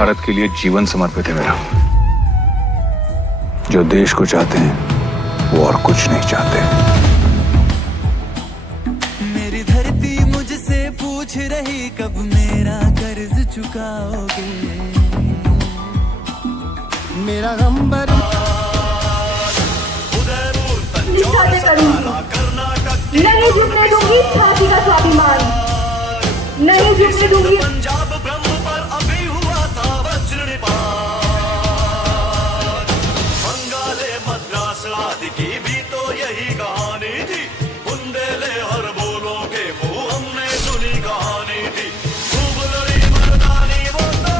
भारत के लिए जीवन समर्पित है मेरा। जो देश को चाहते हैं वो और कुछ नहीं चाहते। मेरी धरती मुझसे पूछ रही कब मेरा कर्ज चुकाओगे। मेरा गंबर नहीं झुकने दूंगी छाती का स्वाभिमान, नहीं झुकने दूंगी। पंजाब ब्रह्म पर अभी हुआ था वज्रपात। बंगाले मद्रास आदि की भी तो यही कहानी थी। बुंदेले हर बोलों के मुंह हमने सुनी कहानी थी। खूब लड़ी मर्दानी वो तो,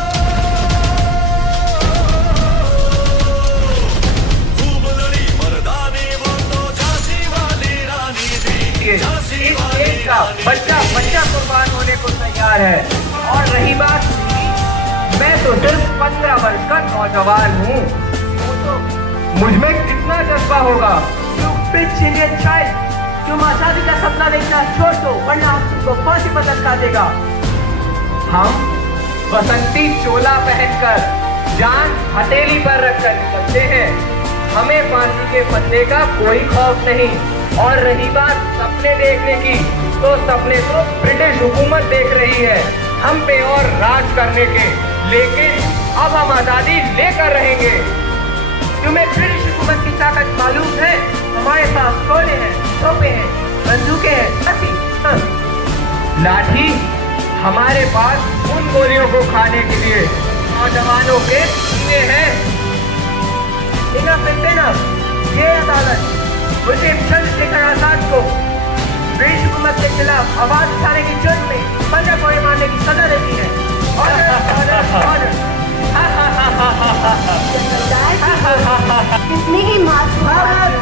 खूब लड़ी मर्दानी वो तो झांसी वाली रानी थी। झांसी वाली रानी बच्चा कुर्बान होने को तैयार है। और रही बात, मैं तो सिर्फ 15 वर्ष का नौजवान हूँ, तो मुझ में कितना जज्बा होगा। तुम आजादी का सपना देखना छोड़ दो, वरना आप तुमको फांसी पर लटका देगा। हम बसंती चोला पहनकर जान हथेली पर रखकर निकलते हैं। हमें फांसी के फंदे का कोई खौफ नहीं। और रही बात सपने देखने की, तो सपने तो ब्रिटिश हुकूमत देख रही है हम पे और राज करने के। लेकिन अब हम आजादी लेकर रहेंगे। तुम्हें ब्रिटिश हुकूमत की ताकत मालूम है? हमारे पास गोले हैं, तोपे हैं, बंदूकें हैं, लाठी हमारे पास उन गोलियों को खाने के लिए नौजवानों के सीने हैं। ये अदालत मुझे चंद्रशेखर आजाद को ब्रिटिश हुकूमत के खिलाफ आवाज उठाने की जुर्म में 15 गोली मारने की सजा देती है। कितनी ही भारत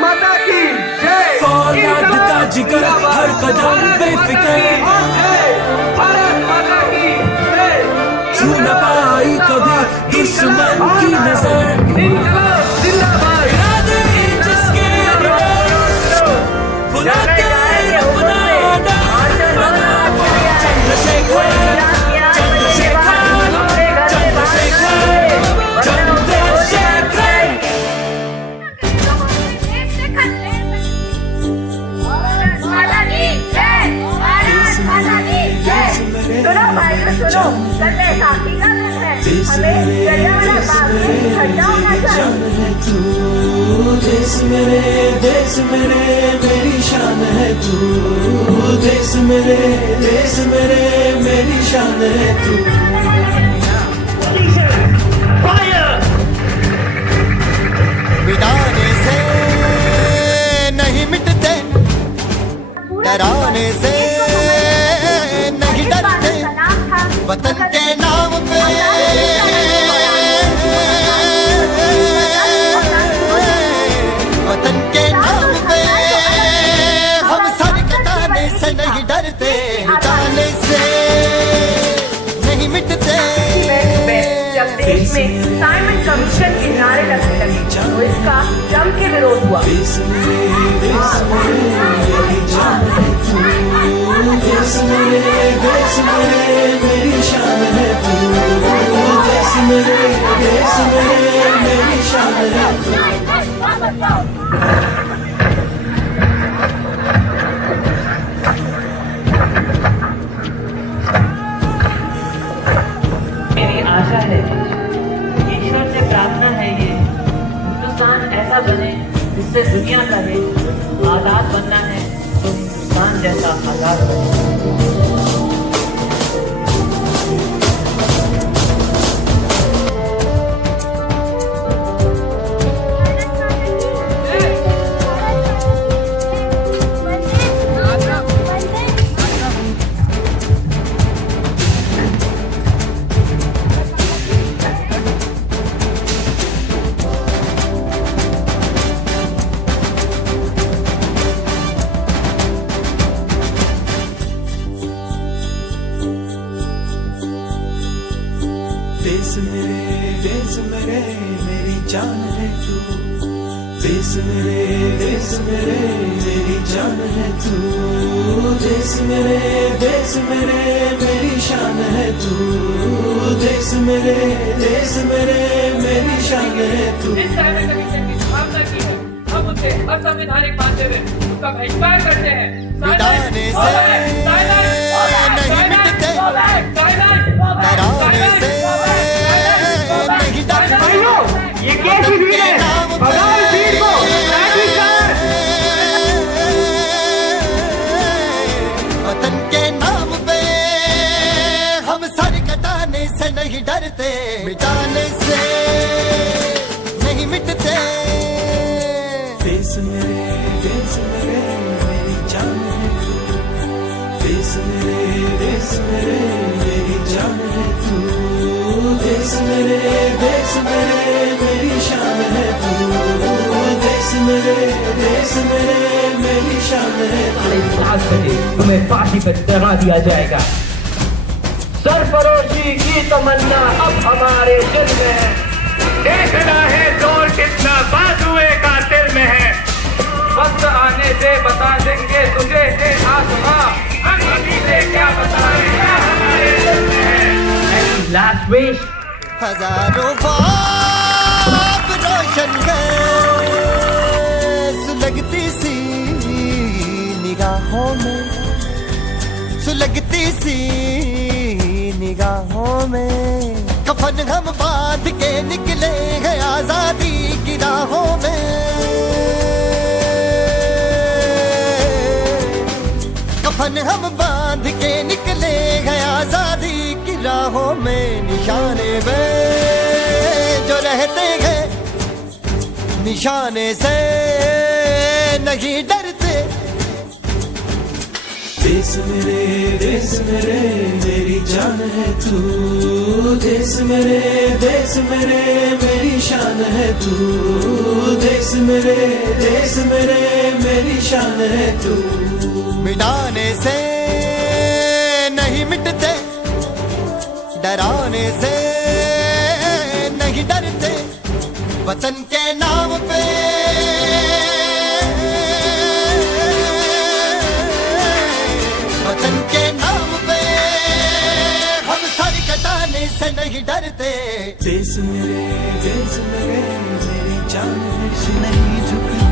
माता की जय। फौलाद का जिगर हर कदम बेफिक्र, भारत माता की जय। छू न पाई कभी दुश्मन की नजर। जिंदाबाद इरादे जिसके बुलाते अपना चंद्रशेखर, सुनो, कल बैसाखी का दिन है, हमें जलियांवाला बाग में इकट्ठा होना चाहिए। देश मेरे मेरी शान है तू। देश मेरे मेरी शान है तू। मिटाने से नहीं मिटते, डराने से नहीं डरते। वतन के नाम पे वतन के नाम पे हम सर कटाने से नहीं डरते, मिटाने से नहीं मिटते। जब देश में साइमन कमीशन के नारे लगने लगे तो इसका जम के विरोध हुआ। देश मेरे मेरी शान है तू। देश मेरे मेरी शान है तू। मेरी आशा है, ईश्वर से प्रार्थना है, ये हिंदुस्तान ऐसा बने जिससे दुनिया कहे आजाद बनना है तो हिंदुस्तान जैसा आजाद बने। देश मेरे मेरी जान है तू। देश मेरे मेरी जान है तू। देश मेरे मेरी शान है तू, देश मेरे मेरी शान है तू। जिस तरह से कमीशन की स्थापना की है, हम उसे असंवैधानिक मानते हुए उसका बहिष्कार करते हैं। मिटाने से नहीं मिटते, डराने से नहीं डरते। ये कैसी भीड़ है? भगाओ इस भीड़ को, लाठी चार्ज। वतन के नाम पे हम सर कटाने से नहीं डरते, मिटाने से नहीं मिटते। देश मेरे मेरी जान है तू, देश मेरे मेरी जान है तू, देश मेरे मेरी शान है तू, देश मेरे मेरी शान है तू। 7 बजे तुम्हें फांसी पर चढ़ा दिया जाएगा। सरफरोशी की तमन्ना अब हमारे दिल में है, देखना है जोर कितना बाजुए का दिल में है। वक्त आने से बता देंगे तुझे ये आसमां, हम अभी से क्या बताएं क्या हमारे दिल में है। Last wish. हजारों बाप रोशन गए सुलगती सी निगाहों में, सुलगती सी निगाहों में। कफन हम बांध के निकले हैं आजादी की राहों में, कफन हम बांध के निकले हैं आजादी की राहों में। निशाने में जो रहते हैं, निशाने से नहीं डरते। देश मेरे मेरी जान है तू, देश मेरे मेरी शान है तू, देश मेरे मेरी शान है तू। मिटाने से नहीं मिटते, डराने से नहीं डरते। वतन के नाम पे वतन के नाम पे हम सर कटाने से नहीं डरते। देश मेरे मेरी जान है, नहीं झुकने।